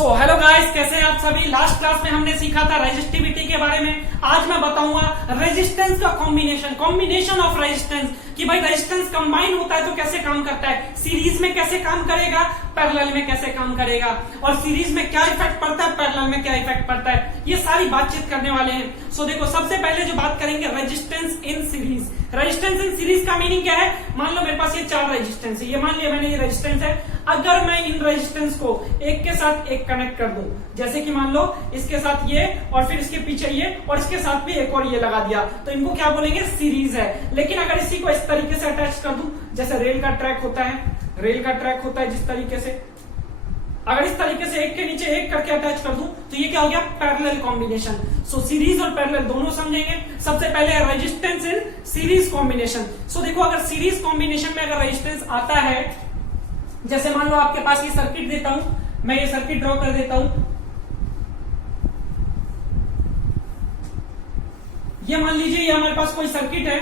Hello guys, कैसे हैं आप सभी। लास्ट क्लास में हमने सीखा था रेजिस्टिविटी के बारे में। आज मैं बताऊंगा रेजिस्टेंस का कॉम्बिनेशन ऑफ रेजिस्टेंस, कि भाई रेजिस्टेंस कंबाइन होता है तो कैसे काम करता है, सीरीज में कैसे काम करेगा, पैरेलल में कैसे काम करेगा, और सीरीज में क्या इफेक्ट पड़ता है, पैरेलल में क्या इफेक्ट पड़ता है, ये सारी बातचीत करने वाले हैं। सो देखो, सबसे पहले जो बात करेंगे resistance in series. Resistance in series का मीनिंग क्या है। मान लो मेरे पास ये 4 रेजिस्टेंस है, ये मान लिया मैंने ये रेजिस्टेंस है। अगर मैं इन रेजिस्टेंस को एक के साथ एक कनेक्ट कर दूं, जैसे कि मान लो इसके साथ ये और फिर इसके पीछे ये और इसके साथ भी एक और ये लगा दिया, तो इनको क्या बोलेंगे, सीरीज है। लेकिन अगर इसी को इस तरीके से अटैच कर दूं, जैसे रेल का ट्रैक होता है जिस तरीके से, अगर इस तरीके से एक के नीचे एक करके अटैच कर दूं तो ये क्या हो गया, पैरेलल कॉम्बिनेशन। सो सीरीज और पैरेलल दोनों समझेंगे। सबसे पहले रेजिस्टेंस इन सीरीज कॉम्बिनेशन। सो देखो, अगर सीरीज कॉम्बिनेशन में अगर रेजिस्टेंस आता है, जैसे मान लो आपके पास ये सर्किट देता हूं, मैं ये सर्किट ड्रॉ कर देता हूं। ये मान लीजिए ये हमारे पास कोई सर्किट है।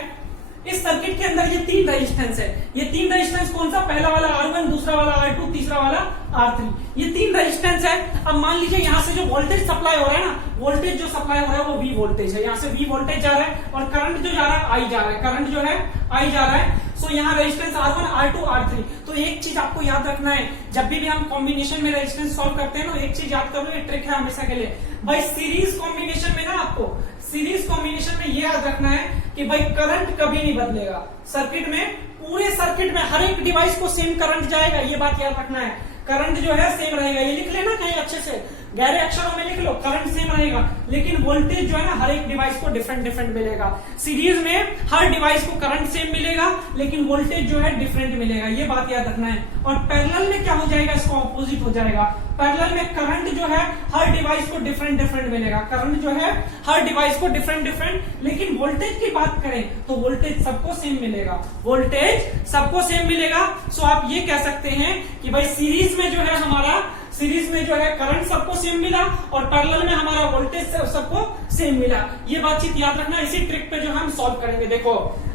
इस सर्किट के अंदर ये 3 रेजिस्टेंस है। ये 3 रेजिस्टेंस कौन सा, पहला वाला R1, दूसरा वाला R2, तीसरा वाला R3। ये 3 रेजिस्टेंस है। अब मान लीजिए यहां से जो वोल्टेज सप्लाई हो रहा है ना, वोल्टेज जो सप्लाई हो रहा है वो V वोल्टेज है। यहां से V वोल्टेज जा रहा है और करंट जो जा रहा है I जा रहा है, करंट जो है I जा रहा है। सो यहाँ रेजिस्टेंस R1, R2, R3। तो एक चीज आपको याद रखना है, जब भी हम कॉम्बिनेशन में रेजिस्टेंस सॉल्व करते हैं ना, एक चीज याद कर लो, ये ट्रिक है हमेशा के लिए। भाई सीरीज कॉम्बिनेशन में ना, आपको सीरीज कॉम्बिनेशन में ये याद रखना है कि भाई करंट कभी नहीं बदलेगा। सर्किट में, पूरे सर्किट में हर एक डिवाइस को सेम करंट जाएगा, ये बात याद रखना है। करंट जो है सेम रहेगा, ये लिख लेना कहीं अच्छे से, गहरे अक्षरों में लिख लो, करंट सेम रहेगा, लेकिन वोल्टेज जो है ना हर एक डिवाइस को डिफरेंट मिलेगा। सीरीज में हर डिवाइस को करंट सेम मिलेगा, लेकिन वोल्टेज जो है डिफरेंट मिलेगा, ये बात याद रखना है। और पैरेलल में क्या हो जाएगा, इसका ऑपोजिट हो जाएगा। पैरेलल में करंट जो है हर डिवाइस को डिफरेंट मिलेगा, करंट जो है हर डिवाइस को डिफरेंट, लेकिन वोल्टेज की बात करें तो वोल्टेज सबको सेम मिलेगा, वोल्टेज सबको सेम मिलेगा। सो आप ये कह सकते हैं कि भाई सीरीज में जो है हमारा, सीरीज में जो है करंट सबको सेम मिला और पैरेलल में हमारा वोल्टेज सबको सेम मिला। ये बातचीत याद रखना, इसी ट्रिक पे जो हम सॉल्व करेंगे। देखो,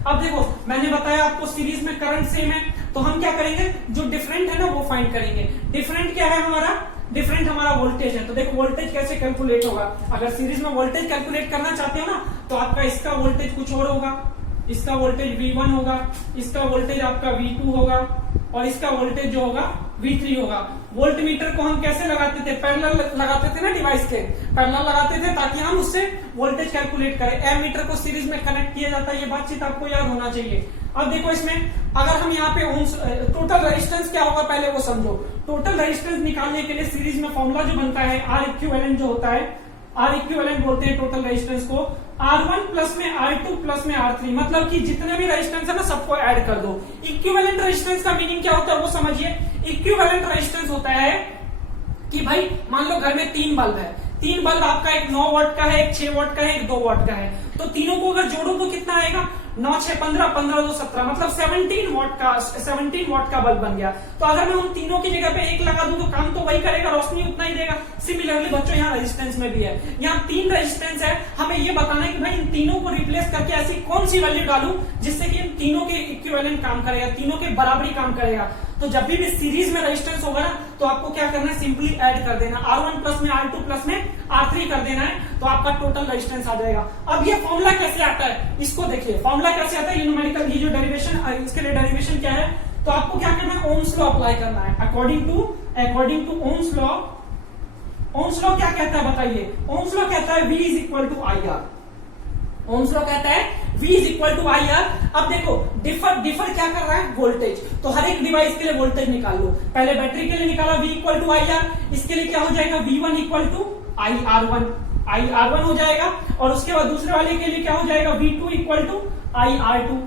अब देखो, मैंने बताया आपको सीरीज में करंट सेम है, तो हम क्या करेंगे, जो डिफरेंट है ना वो फाइंड करेंगे। डिफरेंट क्या है हमारा, डिफरेंट हमारा वोल्टेज है। तो देखो वोल्टेज कैसे कैलकुलेट होगा। अगर सीरीज में वोल्टेज कैलकुलेट करना चाहते हो ना, तो आपका इसका वोल्टेज कुछ और होगा, इसका वोल्टेज V1 होगा, इसका वोल्टेज आपका V2 होगा और इसका वोल्टेज जो होगा V3 होगा। वोल्ट मीटर को हम कैसे लगाते थे, पैरेलल लगाते थे ना, डिवाइस के पैरेलल लगाते थे ताकि हम उससे वोल्टेज कैलकुलेट करें। एमीटर को सीरीज में कनेक्ट किया जाता है, ये बातचीत आपको याद होना चाहिए। अब देखो, इसमें अगर हम यहाँ पे ओम्स, टोटल रेजिस्टेंस क्या होगा पहले वो समझो। टोटल रेजिस्टेंस निकालने के लिए सीरीज में फॉर्मूला जो बनता है, R इक्विवेलेंट जो होता है, R इक्विवेलेंट बोलते हैं टोटल रेजिस्टेंस को। R1 प्लस में R2 प्लस में R3, मतलब कि जितने भी रेजिस्टेंस है ना सबको ऐड कर दो। इक्विवेलेंट रेजिस्टेंस का मीनिंग क्या होता है वो समझिए। इक्विवेलेंट रेजिस्टेंस होता है कि भाई मान लो घर में 3 बल्ब है, 3 बल्ब आपका, एक 9 वाट का है, एक 6 वाट का है, एक 2 वाट का है। तो तीनों को अगर जोड़ो तो कितना आएगा, 9 6 15, 15 2 17, मतलब 17 वाट का बल्ब बन गया। तो अगर मैं उन तीनों की जगह पे एक लगा दूं तो काम तो वही करेगा, रोशनी उतना ही देगा। सिमिलरली बच्चों, यहाँ रेजिस्टेंस में भी है, यहाँ 3 रेजिस्टेंस है। हमें ये बताना है कि भाई इन तीनों को रिप्लेस करके ऐसी कौन सी वैल्यू डालूं जिससे कि इन तीनों के इक्विवेलेंट काम करेगा, तीनों के बराबरी काम करेगा। तो जब भी सीरीज में रेजिस्टेंस होगा ना, तो आपको क्या करना है, सिंपली ऐड कर देना, R1 प्लस में R2 प्लस में R3 कर देना है, तो आपका टोटल रेजिस्टेंस आ जाएगा। अब ये फॉर्मूला कैसे आता है, इसको देखिए। फॉर्मूला कैसे आता है, न्यूमेरिकल, ये जो डेरिवेशन, इसके लिए डेरिवेशन क्या है, तो आपको क्या करना है, ओम्स लॉ अप्लाई करना है। According to Ohm's law. Ohm's law क्या कहता है बताइए। ओम्स लॉ कहता है V is equal to IR। Ohm's law कहता है V is equal to IR। अब देखो, डिफर क्या कर रहा है, वोल्टेज। तो हर एक डिवाइस के लिए वोल्टेज निकाल लो। पहले बैटरी के लिए निकाला V इक्वल टू IR, इसके लिए क्या हो जाएगा, V1 इक्वल टू IR1 हो जाएगा। और उसके बाद दूसरे वाले के लिए क्या हो जाएगा, V2 इक्वल टू IR2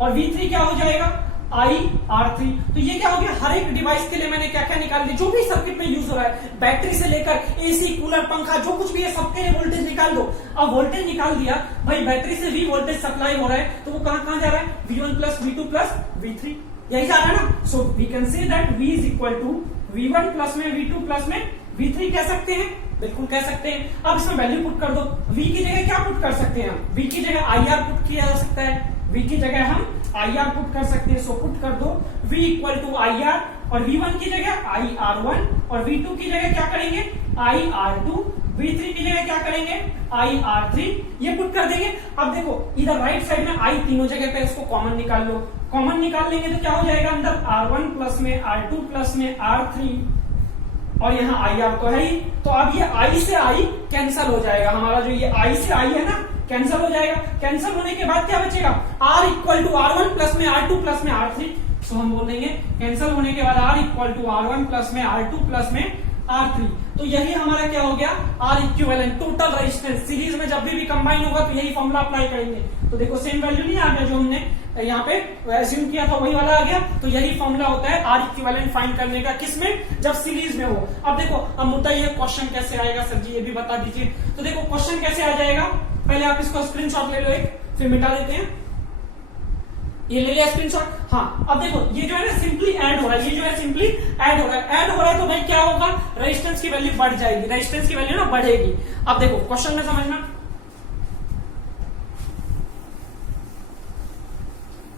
और V3 क्या हो जाएगा, IR3। तो ये क्या हो गया, हर एक डिवाइस के लिए मैंने क्या क्या निकाल दिया, जो भी सर्किट में यूज हो रहा है, बैटरी से लेकर AC, कूलर, पंखा, जो कुछ भी है सबके लिए वोल्टेज निकाल दो। अब वोल्टेज निकाल दिया, भाई बैटरी से भी वोल्टेज सप्लाई हो रहा है, तो वो कहां जा रहा है, V1 plus V2 plus V3, यही जा रहा है ना। So we can say that V is equal to V1 plus में V2 प्लस में V3 कह सकते हैं, बिल्कुल कह सकते हैं। अब इसमें वैल्यू पुट कर दो। V की जगह क्या पुट कर सकते हैं हम, V की जगह IR पुट किया जा सकता है, V की जगह हम IR पुट कर सकते हैं। सो पुट कर दो V इक्वल टू IR और V1 की जगह IR1 और V2 की जगह क्या करेंगे IR2, V3 की जगह क्या करेंगे IR3, ये पुट कर देंगे। अब देखो इधर राइट साइड में I तीनों जगह पे इसको कॉमन निकाल लो, कॉमन निकाल लेंगे तो क्या हो जाएगा अंदर R1 प्लस में R2 प्लस में R3 और यहाँ IR तो है ही, तो अब ये I से I कैंसल हो जाएगा, हमारा जो ये I से I है ना कैंसल हो जाएगा। कैंसल होने के बाद क्या बचेगा R equal to R1 plus में R2 प्लस में R3, तो हम बोल देंगे कैंसल होने के बाद R equal to R1 plus में R2 प्लस में R3, तो यही हमारा क्या हो गया R equivalent total resistance. Series में जब भी कंबाइन होगा तो यही फॉर्मूला अप्लाई करेंगे, तो देखो सेम वैल्यू नहीं आ गया जो हमने यहाँ पे एज्यूम किया था वही वाला आ गया, तो यही फॉर्मूला होता है R इक्विवेलेंट फाइंड करने का, किसमें जब सीरीज में हो। अब देखो अब मुद्दा ये क्वेश्चन कैसे आएगा सर जी ये भी बता दीजिए। तो देखो क्वेश्चन कैसे आ जाएगा, पहले आप इसको स्क्रीनशॉट ले लो एक, फिर मिटा देते हैं, ये ले लिया स्क्रीनशॉट। हाँ अब देखो ये जो है ना सिंपली ऐड हो रहा है, ये जो है सिंपली ऐड हो रहा है, ऐड हो रहा है तो भाई क्या होगा रेजिस्टेंस की वैल्यू बढ़ जाएगी, रेजिस्टेंस की वैल्यू ना बढ़ेगी। अब देखो क्वेश्चन में समझना,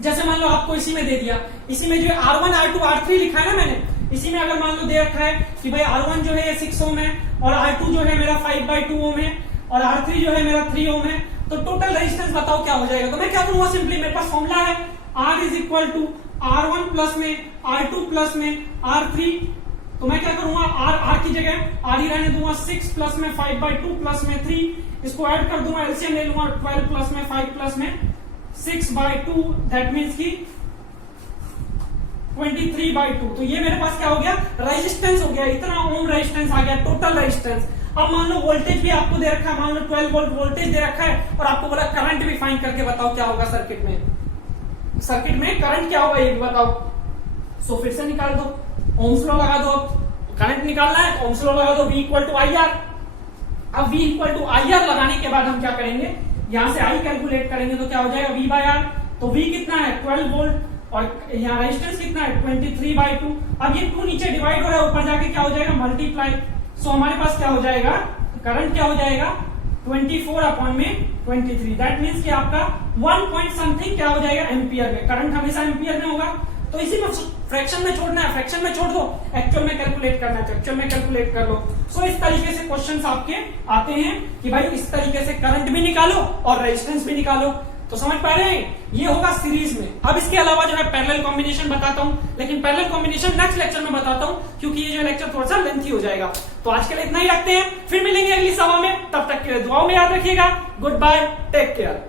जैसे मान लो आपको इसी में दे दिया, इसी में जो है R1 R2 R3 लिखा है ना मैंने, इसी में अगर मान लो दे रखा है कि भाई R1 जो है 6 ओम है और R2 जो है मेरा 5/2 ओम है और R3 जो है मेरा 3 ओम है, तो टोटल रेजिस्टेंस बताओ क्या हो जाएगा। तो मैं क्या करूंगा सिंपली, मेरे पास फॉर्मूला है R is equal to R1 plus में R2 प्लस में R3, तो मैं क्या करूंगा R की जगह R ही रहने दूंगा, 6 प्लस में 5/2 प्लस में 3, इसको ऐड कर दूंगा, एलसीएम ले लूंगा 12 प्लस में 5 प्लस में 6/2, दैट मीन्स की 23/2। तो ये मेरे पास क्या हो गया रेजिस्टेंस हो गया, इतना ओम रेजिस्टेंस आ गया टोटल रेजिस्टेंस। अब मान लो वोल्टेज भी आपको दे रखा है, मान लो 12 वोल्ट वोल्टेज दे रखा है और आपको बोला करंट भी फाइंड करके बताओ क्या होगा सर्किट में, सर्किट में करंट क्या होगा ये भी बताओ। सो फिर से निकाल दो, ओम्स लॉ लगा दो, करंट निकालना है ओम्स लॉ लगा दो, V इक्वल टू IR। अब V इक्वल टू IR लगाने के बाद हम क्या करेंगे, यहां से I कैलकुलेट करेंगे तो क्या हो जाएगा V/R, तो V कितना है 12 वोल्ट और यहाँ रेजिस्टेंस कितना है 23/2। अब ये 2 नीचे डिवाइड हो रहा है, ऊपर जाके क्या हो जाएगा मल्टीप्लाई, सो हमारे पास क्या हो जाएगा करंट क्या हो जाएगा 24/23, दैट मीन्स कि आपका 1 पॉइंट समथिंग क्या हो जाएगा एम्पियर में, करंट हमेशा एम्पियर में होगा। तो इसी में फ्रैक्शन में छोड़ना है, फ्रैक्शन में छोड़ दो, एक्चुअल में कैलकुलेट करना है तो एक्चुअल में कैलकुलेट कर लो। सो इस तरीके से क्वेश्चंस आपके आते हैं कि भाई इस तरीके से करंट भी निकालो और रेजिस्टेंस भी निकालो, तो समझ पा रहे हैं ये होगा सीरीज में। अब इसके अलावा जो है पैरेलल कॉम्बिनेशन बताता हूं, लेकिन पैरेलल कॉम्बिनेशन नेक्स्ट लेक्चर में बताता हूं क्योंकि ये जो लेक्चर थोड़ा सा लेंथी हो जाएगा। तो आज के लिए इतना ही रखते हैं, फिर मिलेंगे अगली सभा में, तब तक के लिए दुआओं में याद रखिएगा। Goodbye, take care.